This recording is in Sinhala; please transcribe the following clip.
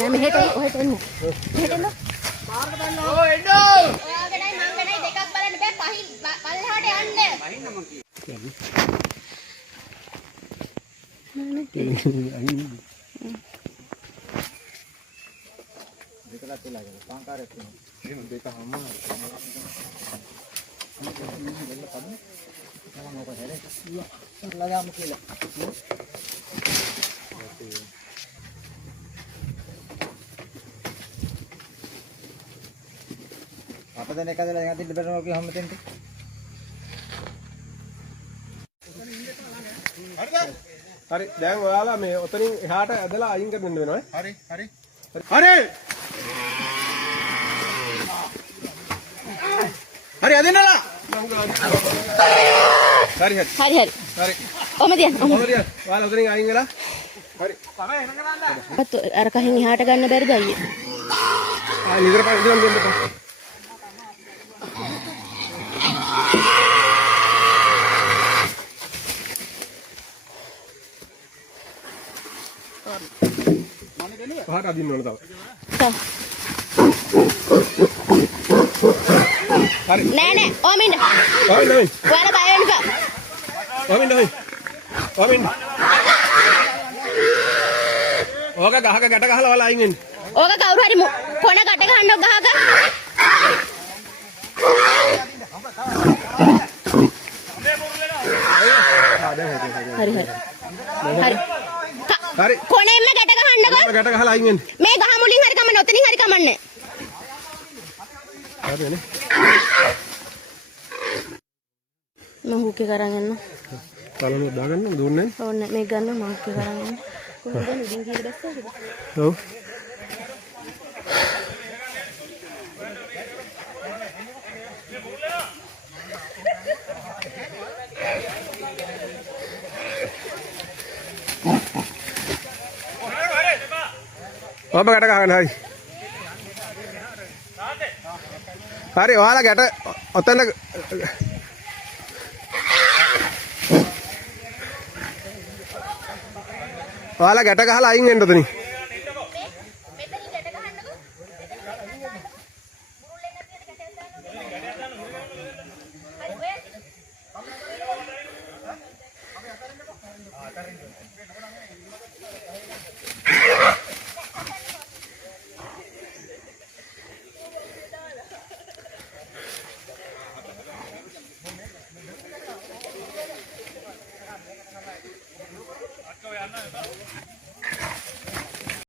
නෑ මෙහෙට ඔහෙට එන්න. මෙහෙට එන්න. මාර්ග බලන්න. ඕ එන්න. ඔයාගෙනයි මංගෙනයි දෙකක් බලන්න බෑ. පහින් පල්ලෙහාට යන්න. පහින්න මං කියන්නේ. දෙකලා තියලාගෙන සංකාරයක් තියෙනවා. එහෙනම් දෙක හැම ලගාම කියලා. අප දැන් එකදලා දැන් අදින්න බැරනවා කිය හැමතෙන්ට. හරිද? හරි දැන් ඔයාලා මේ ඔතනින් එහාට ඇදලා අයින් කරන්න වෙනවා. හරි හරි. හරි. හරි අදින්නලා. හරි හරි. හරි හරි. හරි. ඔහම දියන්. ඔහම දියන්. ඔයාලා ඔතනින් අයින් වෙලා. හරි. තමයි එන කරන්න. අත අර කහින් එහාට ගන්න බැරිද අයියේ? නිතර පස්සේ දෙන්න දෙන්න. පහට අදින්න ඕන තව. හරි. නෑ නෑ. ඔමින්. ඔමින්. ඔයාලා බය වෙන්න එපා. ඔමින්. ඔමින්. ඕක ගහක ගැට ගහලා ඔයාලා අයින් වෙන්න. ඕක කවුරු හරි කොන ගැට ගහන්න ගහක. හරි හරි. හරි. හරි. කොනෙන්ම ගැට ගහන්නකෝ. ගැට ගහලා අයින් වෙන්න. මේ ගහ මුලින් හරි කමන්නේ ඔතනින් හරි කමන්නේ. හරිනේ. මම හුකේ කරන් යන්න. බලන්න දාගන්න දුන්නේ. ඕනේ මේක ගන්න මම හුකේ කරන් යන්න. කොහොමද උඩින් කීයද දැස්සද? ඔව්. ඔබ ගැට ගහන්න හරි. හරි ඔයාලා ගැට ඔතන ඔයාලා ගැට ගහලා අයින් වෙන්න ඔතනින්.